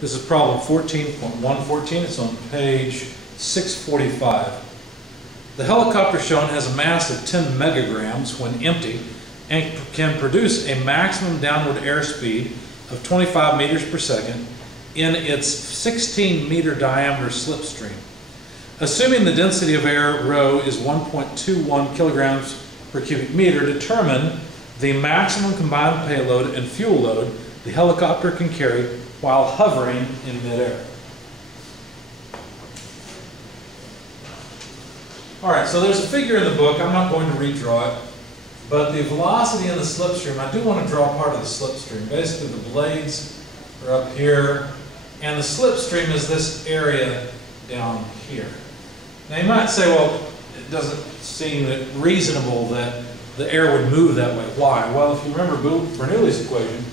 This is problem 14.114. It's on page 645. The helicopter shown has a mass of 10 megagrams when empty and can produce a maximum downward airspeed of 25 meters per second in its 16-meter diameter slipstream. Assuming the density of air rho is 1.21 kilograms per cubic meter, determine the maximum combined payload and fuel load the helicopter can carry while hovering in midair. All right, so there's a figure in the book. I'm not going to redraw it, but the velocity in the slipstream, I do want to draw part of the slipstream. Basically, the blades are up here, and the slipstream is this area down here. Now, you might say, well, it doesn't seem reasonable that the air would move that way. Why? Well, if you remember Bernoulli's equation,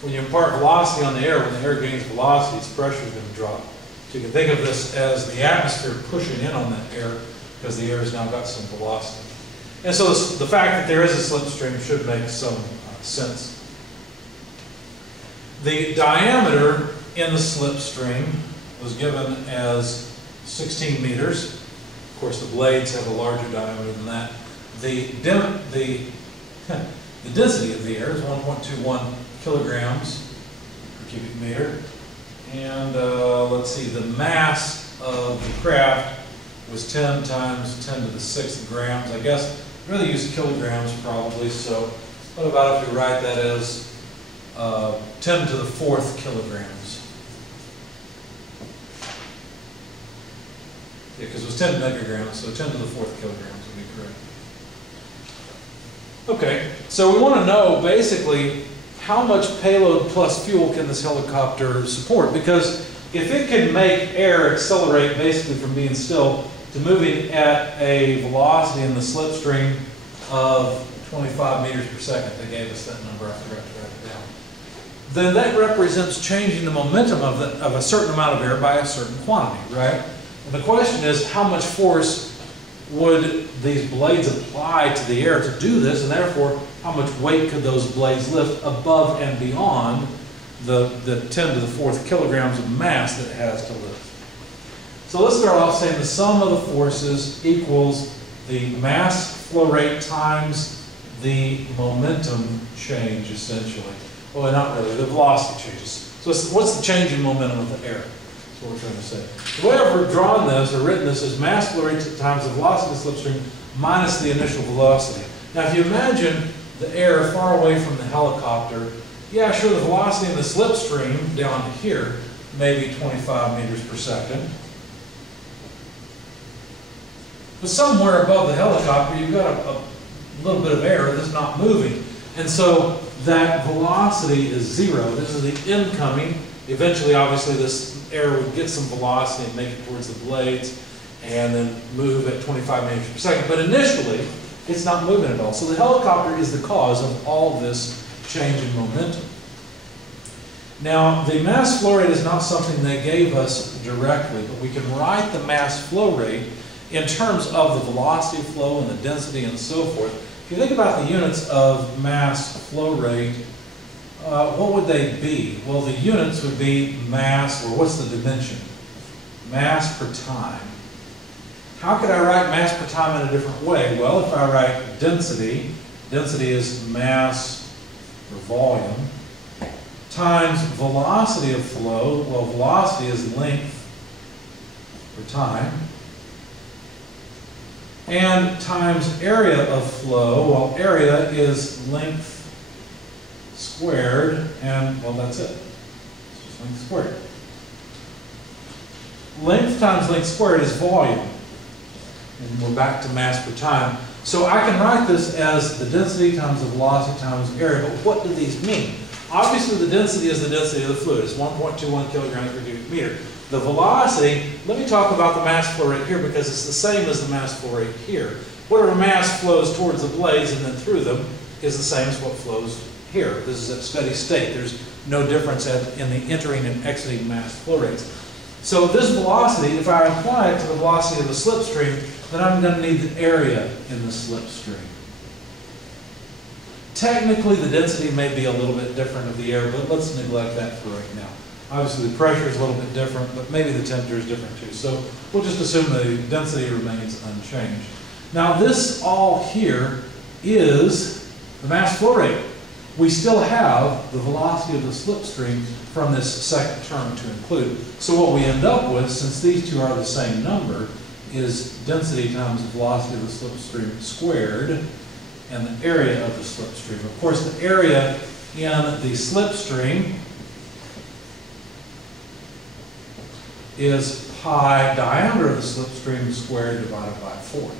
when you impart velocity on the air, when the air gains velocity, its pressure is going to drop. So you can think of this as the atmosphere pushing in on that air because the air has now got some velocity. And so the fact that there is a slipstream should make some sense. The diameter in the slipstream was given as 16 meters. Of course, the blades have a larger diameter than that. The density of the air is 1.21 kilograms per cubic meter. And let's see, the mass of the craft was 10 times 10 to the 6th grams. I guess I'd rather use kilograms probably, so what about if we write that as 10 to the 4th kilograms? Yeah, because it was 10 megagrams, so 10 to the 4th kilograms would be correct. Okay, so we want to know basically how much payload plus fuel can this helicopter support, because if it can make air accelerate basically from being still to moving at a velocity in the slipstream of 25 meters per second, they gave us that number, I forgot to write it down, then that represents changing the momentum of a certain amount of air by a certain quantity, right? And the question is, how much force would these blades apply to the air to do this, and therefore how much weight could those blades lift above and beyond the 10 to the 4th kilograms of mass that it has to lift. So let's start off saying the sum of the forces equals the mass flow rate times the momentum change, essentially. Well, not really, the velocity changes. So what's the change in momentum of the air? That's what we're trying to say. The way I've drawn this or written this is mass flow rate times the velocity of the slipstream minus the initial velocity. Now, if you imagine the air far away from the helicopter, yeah, sure, the velocity in the slipstream down here may be 25 meters per second. But somewhere above the helicopter, you've got a little bit of air that's not moving. And so that velocity is 0. This is the incoming. Eventually, obviously, this air would get some velocity and make it towards the blades and then move at 25 meters per second. But initially, it's not moving at all. So the helicopter is the cause of all this change in momentum. Now, the mass flow rate is not something they gave us directly, but we can write the mass flow rate in terms of the velocity flow and the density and so forth. If you think about the units of mass flow rate, what would they be? Well, the units would be mass, or what's the dimension? Mass per time. How could I write mass per time in a different way? Well, if I write density, density is mass or volume, times velocity of flow, well, velocity is length per time, and times area of flow, well, area is length squared, and, well, that's it. It's just length squared. Length times length squared is volume. And we're back to mass per time. So I can write this as the density times the velocity times area, but what do these mean? Obviously, the density is the density of the fluid. It's 1.21 kilograms per cubic meter. The velocity, let me talk about the mass flow rate here because it's the same as the mass flow rate here. Whatever mass flows towards the blades and then through them is the same as what flows here. This is at steady state. There's no difference in the entering and exiting mass flow rates. So this velocity, if I apply it to the velocity of the slipstream, then I'm going to need the area in the slipstream. Technically, the density may be a little bit different of the air, but let's neglect that for right now. Obviously the pressure is a little bit different, but maybe the temperature is different too. So we'll just assume the density remains unchanged. Now this all here is the mass flow rate. We still have the velocity of the slipstream from this second term to include. So what we end up with, since these two are the same number, is density times the velocity of the slipstream squared and the area of the slipstream. Of course, the area in the slipstream is pi diameter of the slipstream squared divided by 4.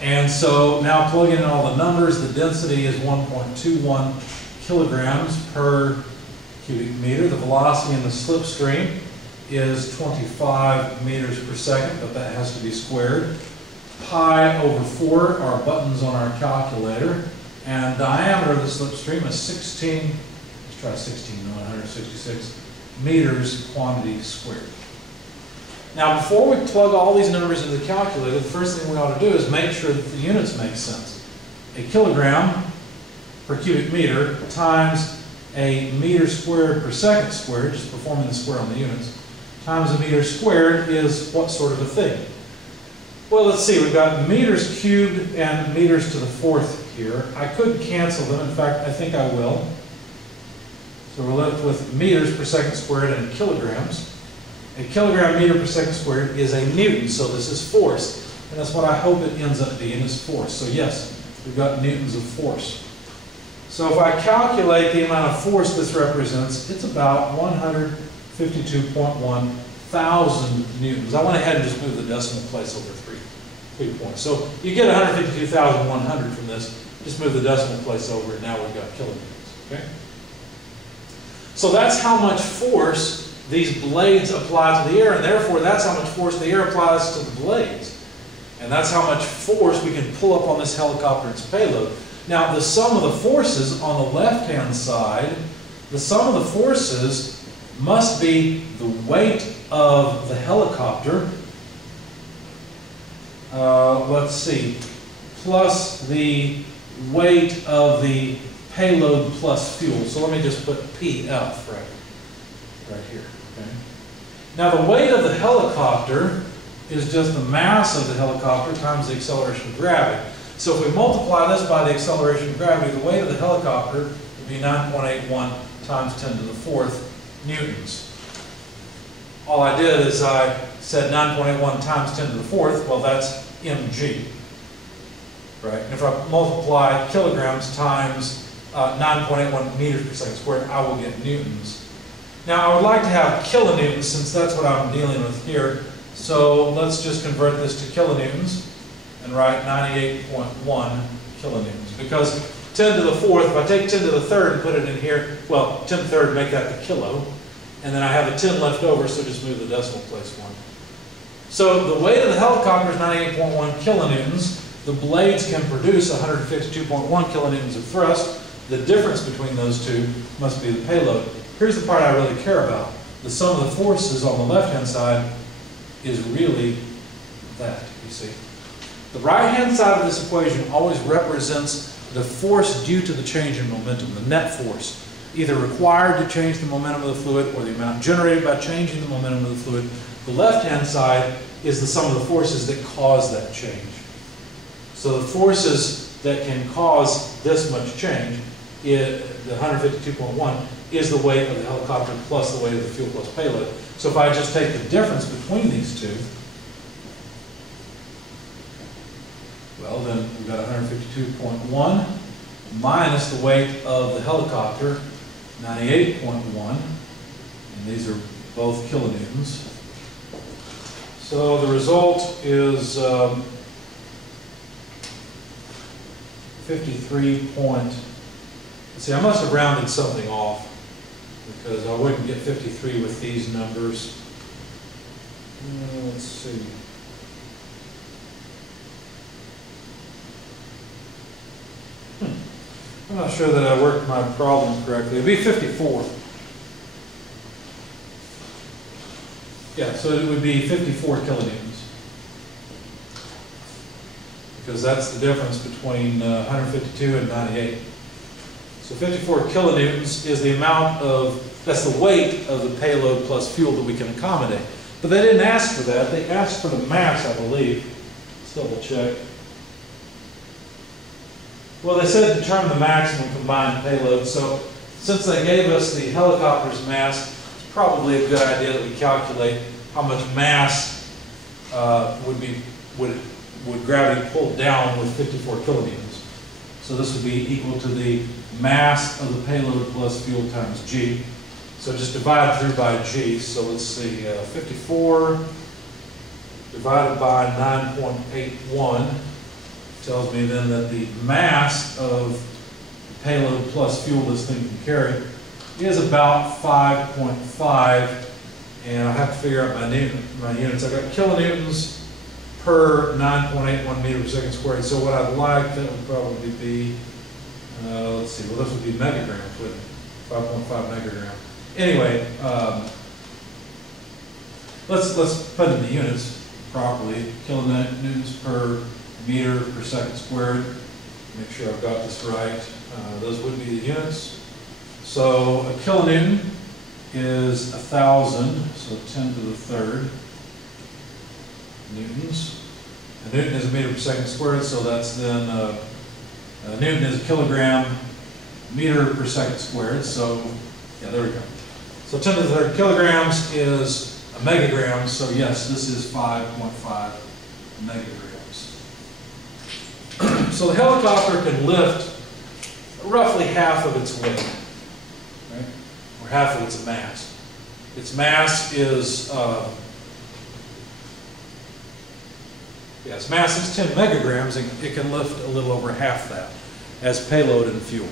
And so now plugging in all the numbers, the density is 1.21 kilograms per cubic meter. The velocity in the slipstream is 25 meters per second, but that has to be squared. Pi over 4 are buttons on our calculator. And diameter of the slipstream is 166 meters quantity squared. Now, before we plug all these numbers into the calculator, the first thing we ought to do is make sure that the units make sense. A kilogram per cubic meter times a meter squared per second squared, just performing the square on the units, times a meter squared is what sort of a thing? Well, let's see. We've got meters cubed and meters to the fourth here. I could cancel them. In fact, I think I will. So we're left with meters per second squared and kilograms. A kilogram meter per second squared is a newton, so this is force. And that's what I hope it ends up being, is force. So yes, we've got newtons of force. So if I calculate the amount of force this represents, it's about 152.1 thousand newtons. I went ahead and just moved the decimal place over 3 points. So you get 152,100 from this. Just move the decimal place over, and now we've got kilonewtons. Okay? So that's how much force these blades apply to the air, and therefore that's how much force the air applies to the blades. And that's how much force we can pull up on this helicopter and its payload. Now, the sum of the forces on the left-hand side, the sum of the forces must be the weight of the helicopter, let's see, plus the weight of the payload plus fuel. So let me just put PF right here. Okay? Now the weight of the helicopter is just the mass of the helicopter times the acceleration of gravity. So if we multiply this by the acceleration of gravity, the weight of the helicopter would be 9.81 times 10 to the fourth newtons. All I did is I said 9.81 times 10 to the fourth. Well, that's mg. Right? And if I multiply kilograms times 9.81 meters per second squared, I will get newtons. Now, I would like to have kilonewtons since that's what I'm dealing with here. So let's just convert this to kilonewtons and write 98.1 kilonewtons. Because 10 to the fourth, if I take 10 to the third and put it in here, well, 10 to the third, make that the kilo. And then I have a 10 left over, so just move the decimal place one. So the weight of the helicopter is 98.1 kilonewtons. The blades can produce 152.1 kilonewtons of thrust. The difference between those two must be the payload. Here's the part I really care about. The sum of the forces on the left-hand side is really that, you see. The right-hand side of this equation always represents the force due to the change in momentum, the net force, either required to change the momentum of the fluid or the amount generated by changing the momentum of the fluid. The left-hand side is the sum of the forces that cause that change. So the forces that can cause this much change, the 152.1, is the weight of the helicopter plus the weight of the fuel plus payload. So if I just take the difference between these two, well, then we've got 152.1 minus the weight of the helicopter, 98.1, and these are both kilonewtons. So the result is 53 point, see, I must have rounded something off because I wouldn't get 53 with these numbers. Let's see. I'm not sure that I worked my problem correctly. It'd be 54. Yeah, so it would be 54 kilonewtons. Because that's the difference between 152 and 98. So 54 kilonewtons is the amount of That's the weight of the payload plus fuel that we can accommodate. But they didn't ask for that. They asked for the mass, I believe. Let's double check. Well, they said determine the maximum combined payload. So since they gave us the helicopter's mass, it's probably a good idea that we calculate how much mass would gravity pull down with 54 kilonewtons. So this would be equal to the mass of the payload plus fuel times g. So just divide through by g. So let's see, 54 divided by 9.81 tells me then that the mass of the payload plus fuel this thing can carry is about 5.5, and I have to figure out my units. I've got kilonewtons per 9.81 meter per second squared. So what I'd like, that would probably be, let's see, well this would be megagrams, wouldn't it? 5.5 megagram. Anyway, let's put in the units properly. Kilonewtons per meter per second squared. Make sure I've got this right. Those would be the units. So a kilonewton is 1,000, so 10 to the third newtons. A newton is a meter per second squared, so that's then a newton is a kilogram meter per second squared. So yeah, there we go. So 10 to the third kilograms is a megagram. So yes, this is 5.5 megagrams. So the helicopter can lift roughly half of its weight, right? Or half of its mass. Its mass is, its mass is 10 megagrams, and it can lift a little over half that as payload and fuel.